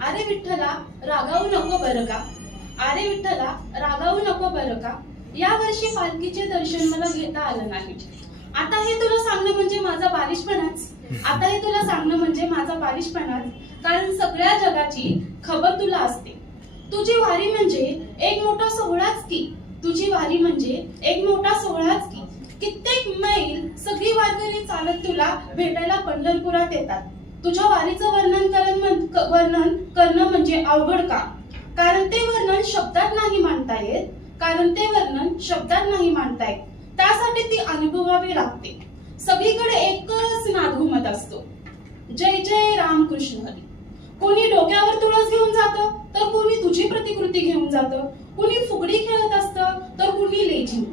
अरे विठ्ठला रागावू नको बरं का, अरे विठ्ठला रागावू नको बरं का, या वर्षी पालखीचे दर्शन मला घेता आलं नाही. आता हे तुला सांगणं म्हणजे माझा बालिशपणाच, आता हे तुला सांगणं म्हणजे माझा बालिशपणाच, कारण सगळ्या जगाची खबर तुला असते. तुझी वारी म्हणजे एक मोठा सोहळाच की, तुझी वारी म्हणजे एक मोठा सोहळाच की. कित्येक मैल सगळी वारकरी चालत तुला भेटायला पंढरपुरात येतात. तुझ्या वारीचं वर्णन करणं म्हणजे अवघड का, कारण ते वर्णन शब्दात नाही मांडता येत, कारण ते वर्णन शब्दात नाही मांडता येत. त्यासाठी ती अनुभवावी लागते. सगळीकडे एकच नाद घुमत असतो, जय जय रामकृष्ण हरी. कोणी डोक्यावर तुळस घेऊन जातं, तर कोणी तुझी प्रतिकृती घेऊन जातं. कोणी फुगडी खेळत असतं, तर कोणी लेझिम.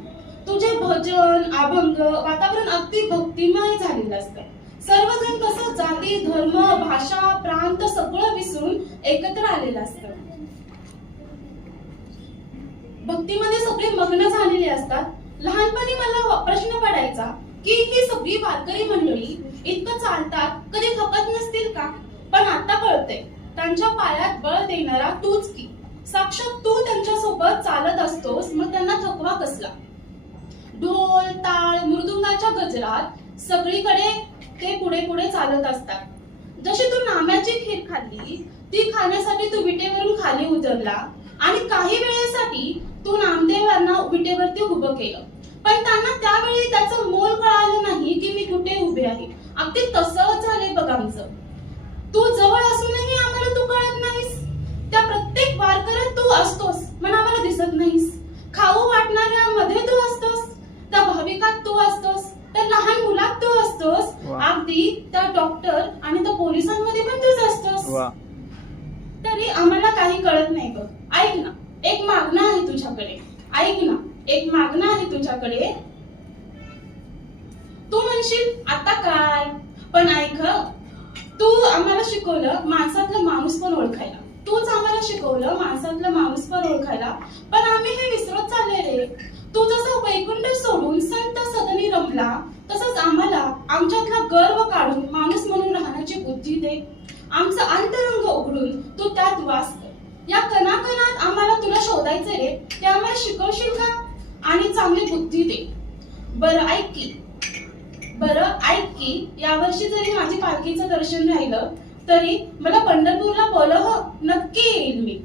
तुझे भजन अभंग वातावरण अगदी भक्तिमय झालेलं असतं. सर्वजण कसं जाती धर्म भाषा प्रांत सगळं विसरून एकत्र आलेलं असतं. भक्तीमध्ये सगळे मग्न झालेले असतात. लहानपणी मला प्रश्न पडायचा की ही सगळी वारकरी मंडळी इतकं चालतात, कधी थकत नसतील का. पण आता कळतंय, त्यांच्या पायात बळ देणारा तूच की. साक्षात तू त्यांच्या सोबत चालत असतोस, मग त्यांना थकवा कसला. ढोल टाळ मृदुंगाच्या गजरात सगळीकडे ते पुढे पुढे चालत असतात. जशी तू नाम्याची खीर खाल्ली, ती खाण्यासाठी तू विटेवरून खाली उतरला आणि काही वेळेसाठी तू नामदेवांना विटेवरती उभं केलं. पण त्यांना त्यावेळी त्याचं मोल कळालं नाही की मी कुठे उभे आहे. अगदी तसंच झालंय बघ आमचं. तू जवळ असूनही आम्हाला तू कळत नाहीस. त्या प्रत्येक वारकऱ्यात तू असतोस, पण आम्हाला दिसत नाहीस. खाऊ वाटणाऱ्या मध्ये तू असतोस, त्या भाविकात तू असतोस, त्या लहान मुलात तू असतोस, अगदी त्या डॉक्टर आणि त्या पोलिसांमध्ये पण तूच असतोस. तरी आम्हाला काही कळत नाही बघ. ऐक ना, एक मागणं आहे तुझ्याकडे. ऐक ना, एक मागणं आहे तुझ्याकडे. तू म्हणशील आता काय, पण ऐक, तू आम्हाला शिकवलं माणसातला माणूस पण ओळखायला. तूच आम्हाला शिकवलं माणसातला माणूस पण ओळखायला, पण आम्ही हे विसरत चालले रे. तू जसं वैकुंठ सोडून संत सदनी रमला, तसंच आम्हाला आमच्यातला गर्व काढून माणूस म्हणून राहण्याची बुद्धी दे. आमचं अंतरंग उघडून तू त्यात वास कर. या कणाकणात आम्हाला तुला शोधायचं रे, ते आम्हाला शिकवशील का. आणि चांगली बुद्धी दे. बरं ऐक की यावर्षी जरी माझी पालखीचं दर्शन राहिलं, तरी मला पंढरपूरला बोलव, नक्की येईल मी.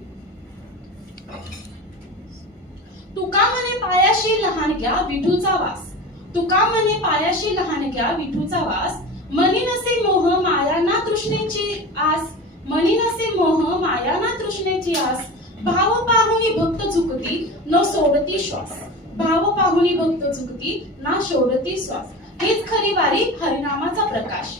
तुका म्हणे पायाशी लहान घ्या विठूचा वास, तुका म्हणे पायाशी लहान घ्या विठूचा वास. मनी नसे मोह माया ना तृष्णेची आस, मनी नसे मोह माया ना तृष्णेची आस. भाव पाहुनी भक्त चुकती न सोडती श्वास, भाव पाहुनी भक्त चुकती ना सोडती श्वास. हीच खरी वारी हरिनामाचा प्रकाश.